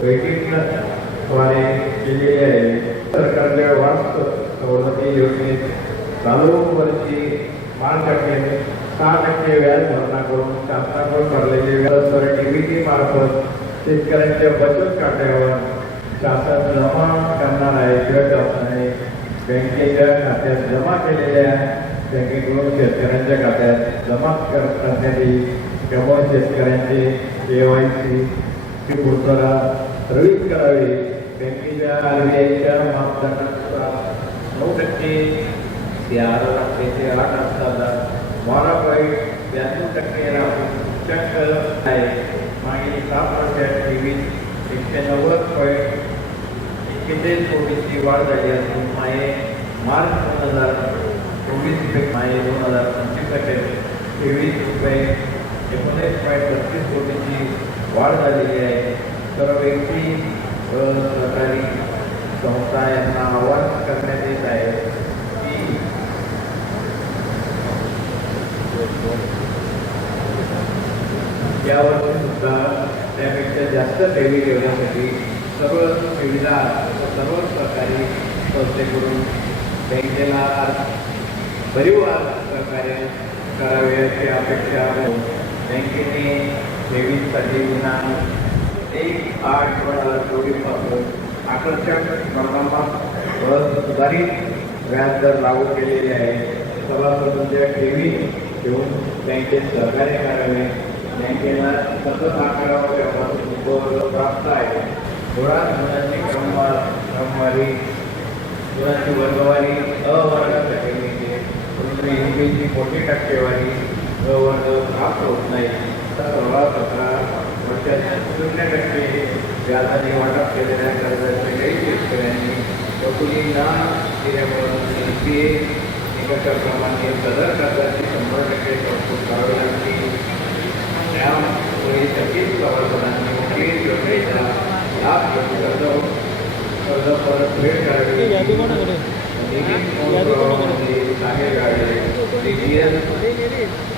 द्वारे केलेली आहे. सरकारच्या वास्त सवलती योजनेत चालू वर्षी पाच टक्के सहा टक्के व्याज भरणा करून शासनाकडून भरलेले व्याज तर डीबीटी मार्फत शेतकऱ्यांच्या बचत खात्यावर शासन जमा करणार आहे. किंवा शासनाने बँकेच्या खात्यात जमा केलेल्या बँकेकडून शेतकऱ्यांच्या खात्यात जमा करण्यात येईल त्यामुळे शेतकऱ्यांचे केवायसी पूर्तता रवित करावी बँकेच्या आरबीआयच्या मापदंडानुसार नऊ टक्के ते तेरा टक्के ते आठ असतात बारा पॉईंट ब्याण्णव टक्के चक्क आहे मागील सात वर्षात तेवीस एकशे नव्वद पॉईंट एक्केचाळीस कोटीची वाढ झाली असून माये मार्च दोन हज़ार चोवीस रुपये माये दोन हज़ार पंचवीस टक्के तेवीस रुपये एकोणीस पॉईंट बत्तीस कोटीची वाढ झालेली आहे सर्व व्यक्ती सरकारी संस्था यांना आवाहन करण्यात येत आहे. की यावर्षी सुद्धा त्यापेक्षा जास्त देवी ठेवण्यासाठी सर्व सुविधा सर्व सरकारी संस्थेकडून बँकेला भरीव सहकार्य करावे अशी अपेक्षा बँकेने देवीसाठी विना एक आठ दोन हजार चोवीसपासून आकर्षक प्रमाणात व सुधारित व्याजदर लागू केलेले आहे. सभासदांच्या म्हणजे ठेवी घेऊन बँकेत सहकार्य करावे. बँकेला सतत आकारावर प्राप्त आहे. थोडा धनाची क्रमवार क्रमवारी मुलांची वर्गवारी अवर्गासाठी मिळते म्हणजे परंतु इंग्रजीची मोठी टक्केवारी अवर्ग प्राप्त होत नाही. व्याजाने वाटप केलेल्या कर्जाचे काही शेतकऱ्यांनी वसुली न दिल्यामुळे एन पी ए निकषाप्रमाणे सदर कर्जाची शंभर टक्के तरतूद करावी लागते त्यामुळे थकीत प्रवर्तनांनी मोठी योजनेचा लाभ घेऊन कर्ज कर्ज परतफेड करावी यादी कोणाकडे कोणाकडे आहे? बँकेचे स्टेट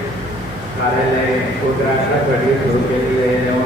कार्यालय व ग्राहकांसाठी सुरू केलेले आहे